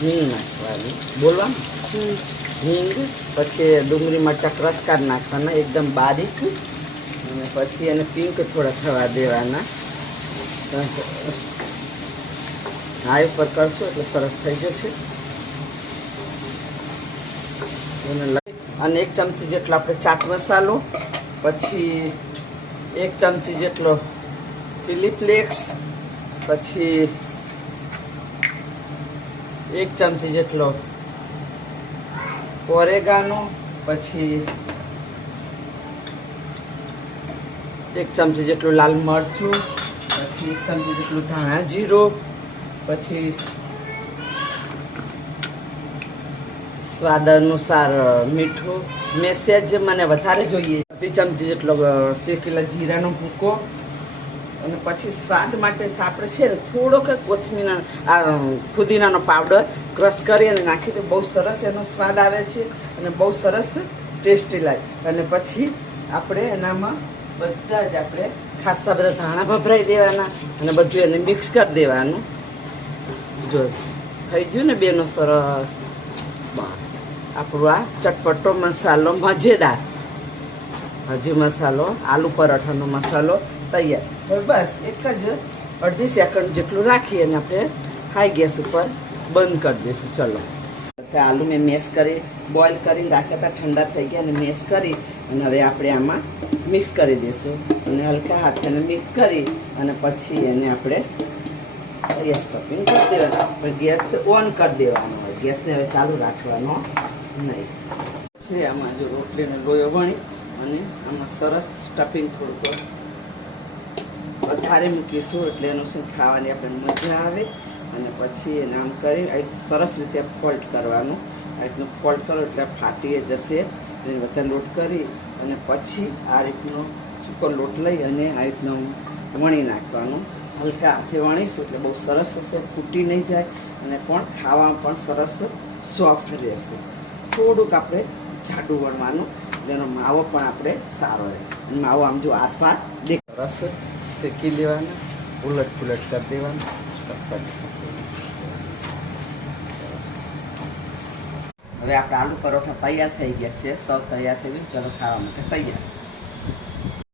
હિંગ નાખવાની, બોલવાનું હિંગ, પછી ડુંગળી મરચાં ક્રશ કરી નાખવાના એકદમ બારીક, અને પછી એને પિંક થોડા થવા દેવાના. હાઈ ઉપર કરશો એટલે સરસ થઈ જશે. અને 1 ચમચી જેટલો આપણે ચાટ મસાલો, પછી 1 ચમચી જેટલો ચીલી ફ્લેક્સ, પછી 1 ચમચી જેટલો ઓરેગાનો, પછી 1 ચમચી જેટલું લાલ મરચું, પછી 1 ચમચી જેટલું ધાણા જીરું, પછી સ્વાદ અનુસાર મીઠું. મેસેજ મને વધારે જોઈએ, 1 ચમચી જેટલો શેકેલા જીરાનો ભૂકો, અને પછી સ્વાદ માટે આપણે છે ને થોડોક કોથમીર ફુદીનાનો પાવડર ક્રશ કરી અને નાખી તો બહુ સરસ એનો સ્વાદ આવે છે અને બહુ સરસ ટેસ્ટી લાગે. અને પછી આપણે એનામાં બધા જ આપણે ખાસા બધા ધાણા ભભરાઈ દેવાના અને બધું એને મિક્સ કરી દેવાનું. જો થઈ ગયું ને બેનો સરસ આપણું આ ચટપટો મસાલો, મજેદાર ભાજી મસાલો, આલુ પરાઠાનો મસાલો તૈયાર. હવે બસ એક જ અડધી સેકન્ડ જેટલું રાખી અને આપણે હાઈ ગેસ ઉપર બંધ કરી દઈશું. ચલો, આલુ મેં મેશ કરી બોઇલ કરીને રાખ્યા હતા, ઠંડા થઈ ગયા અને મેશ કરી અને હવે આપણે આમાં મિક્સ કરી દઈશું. અને હલકા હાથે મિક્સ કરી અને પછી એને આપણે ગેસ સ્ટોપિંગ કરી દેવાનું. ગેસ ઓન કરી દેવાનો હોય, ગેસને હવે ચાલુ રાખવાનો નહીં. છે આમાં જો રોટલીનો લોયો વણી અને આમાં સરસ સ્ટફિંગ થોડુંક વધારે મૂકીશું એટલે એનું શું ખાવાની આપણે મજા આવે. અને પછી એને આમ કરી સરસ રીતે ફોલ્ડ કરવાનું. આ રીતનું ફોલ્ડ કરો એટલે ફાટી જશે. એની વચ્ચે લોટ કરી અને પછી આ રીતનો સૂકો લોટ લઈ અને આ રીતનું વણી નાખવાનું. હલકા હાથે વણીશું એટલે બહુ સરસ થશે, ફૂટી નહીં જાય અને પણ ખાવામાં પણ સરસ સોફ્ટ રહેશે. થોડુંક આપણે જાડું વણવાનું એટલે એનો માવો પણ આપણે સારો રહે. અને માવો આમ જો હાથ પાત સરસ શેકી લેવાના, ઉલટ પુલટ કરી દેવાનું. હવે આપણે આલુ પરોઠા તૈયાર થઈ ગયા છે, સૌ તૈયાર થઈ ગયું. ચલો ખાવા માટે તૈયાર.